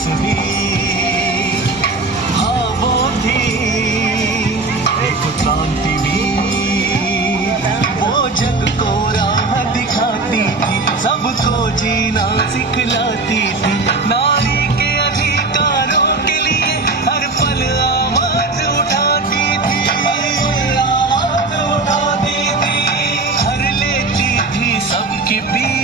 असली हाँ वो थी एक क्रांति वो जग को राह दिखाती थी, सबको जीना सिखलाती थी। नारी के अधिकारों के लिए हर पल आवाज उठाती थी, आवाज उठाती थी, हर लेती थी सबकी पीठ।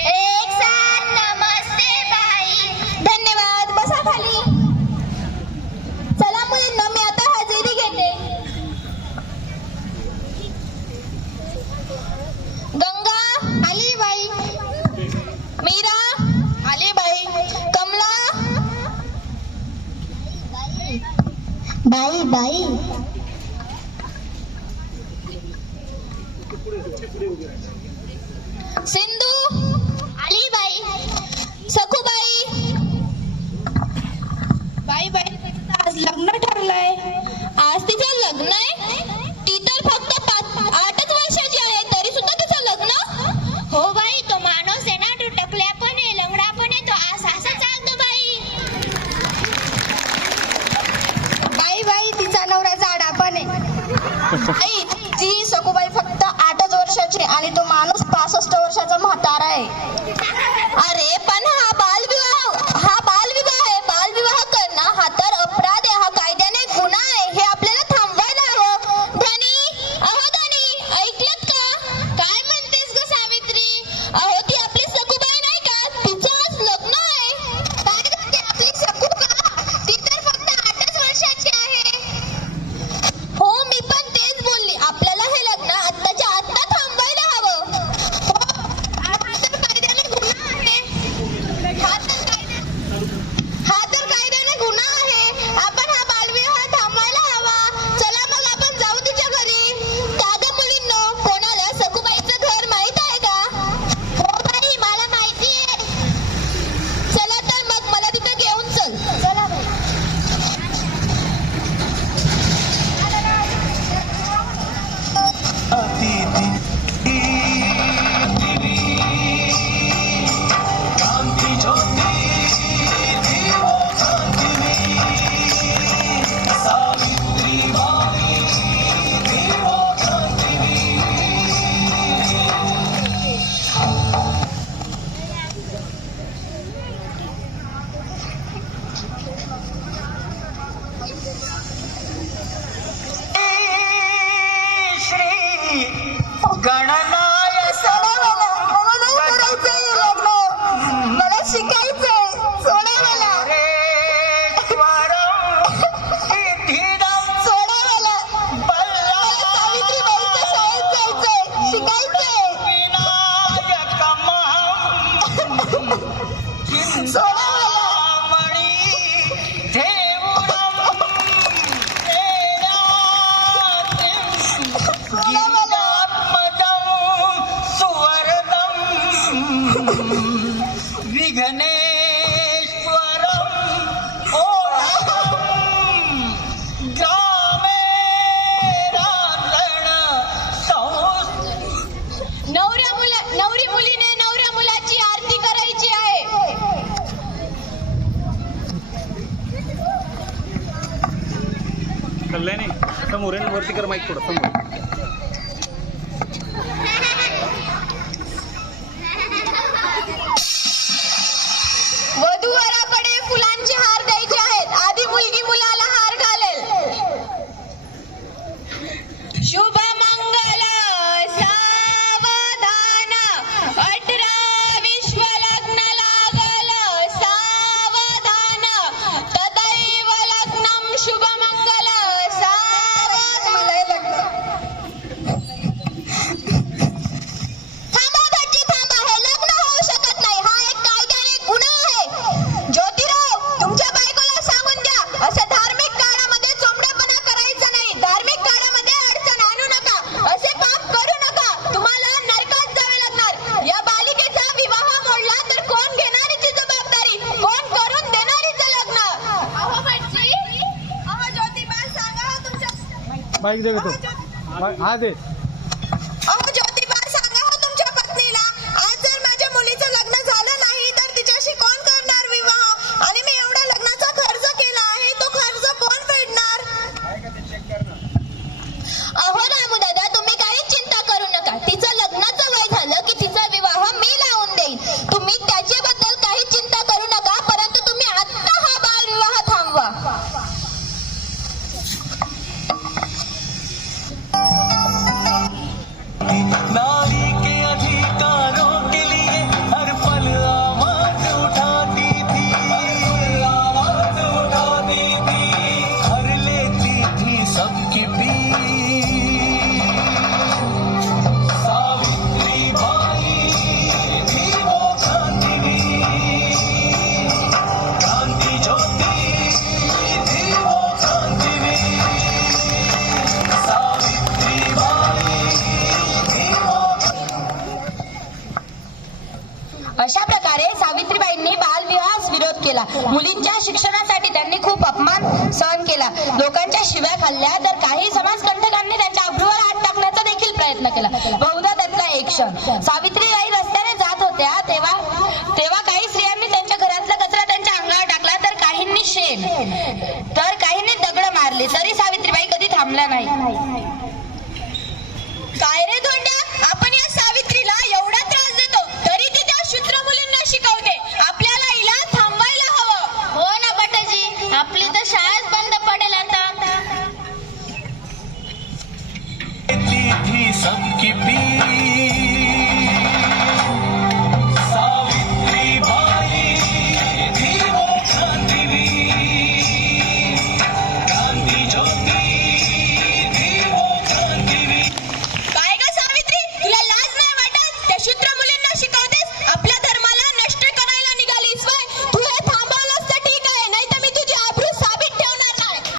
एक साथ नमस्ते बाई. धन्यवाद. बसा खाली. चला मुलींनो, मी आता हजेरी घेते. गंगा आली बाई. मीरा आली बाई. कमला बाई बाई. सिंधू आली बाई. सखूबाई बाई बाई. आज लग्न ठरलंय. आज तिचं लग्न आहे. ती तर फक्त 8च वर्षाची आहे, तरी सुद्धा तिचं लग्न. हो बाई, तो माणूस आहे ना, तो टकल्या पण आहे, लंगडा पण आहे, तो असा चालतो बाई. बाई बाई, तिचा नवरा जाडा पण आहे. आई, ती सखूबाई फक्त 8च वर्षाची आणि तो माणूस 65 वर्षाचा म्हातारा आहे. अरे पण हा बालविवाह आहे. बालविवाह करणं हा तर अपराध आहे, हा कायद्याने गुन्हा आहे. हे आपल्याला थांबवायला हवं. धनी, ऐकलत का? काय म्हणतेस ग सावित्री? अहो, ती आपली सखूबाई नाही का? तिचं आज लग्न आहे. काय म्हणते आपली सखू का? ती तर फक्त 8च वर्षाची आहे. हो, मी पण तेच बोलली. आपल्याला हे लग्न आत्ताच्या आत्ता थांबवायला हवं. हा तर कायद्याने गुन्हा आहे. आपण हा बालविवाह थांबवायला हवा. चला मग आपण जाऊ तिच्या घरी. का ग मुलींनो, कोणाला सखूबाईचं घर माहित आहे का? हो बाई, मला माहिती आहे. चला तर मग मला तिथे घेऊन चल. चला बाई. नवरी मुलीने नवऱ्या मुलाची आरती करायची आहे. कल्याणी समोर वरती कर माईक थोडं समोर. वधूवराकडे फुलांचे हार द्यायचे आहेत. आधी मुलगी मुलाला हार घालेल. शुभ मंगल सावधान, 18 विश्व लग्न लागल सावधान, तदैव लग्नम शुभ मंगल सावधान. बाईक दे तो हा दे. अहो ज्योतिबा, सांगा हो तुमच्या पत्नीला, आज जर माझ्या मुलीचं लग्न झालं नाही तर तिच्याशी कोण करणार विवाह? आणि मी एवढा लग्नाचा खर्च केला आहे, तो खर्च कोण फेडणार? अहो रामू दादा, तुम्ही काहीच चिंता करू नका. तिचं लग्नाचं वय झालं की तिचा विवाह मी लावून देईन. तुम्ही त्याच्याबद्दल काही चिंता करू नका, परंतु तुम्ही आत्ता हा बालविवाह थांबवा. नारी के अधिकारों के लिए हर पल आवाज उठाती थी, आवाज उठाती थी, हर लेती थी सबकी पीर. सावित्री बाई थी वो क्रांतिवीर, क्रांति ज्योति थी वो क्रांतिवीर. सावित्री बाई अशा प्रकारे सावित्रीबाईंनी बालविवाहास विरोध केला. मुलींच्या शिक्षणासाठी त्यांनी खूप अपमान सहन केला. लोकांच्या शिव्या खाल्ल्या, तर काही समाजकंटकांनी त्यांच्या अब्रूवर हात टाकण्याचा देखील प्रयत्न केला. बहुधा त्यातला एक क्षण, सावित्रीबाई रस्त्याने जात होत्या तेव्हा काही स्त्रियांनी त्यांच्या घरातला कचरा त्यांच्या अंगावर टाकला, तर काहींनी शेण, तर काहींनी दगड मारले, तरी सावित्रीबाई कधी थांबल्या नाही. काय रे धोंड्या, आपण या सावित्रीला एवढा त्रास देतो तरी ती त्या शूद्र मुलींना शिकवते. आपल्याला हिला थांबायला हवं. हो ना बटाजी, आपली तर शाळाच बंद पडेल आता. थी सबकी पीर.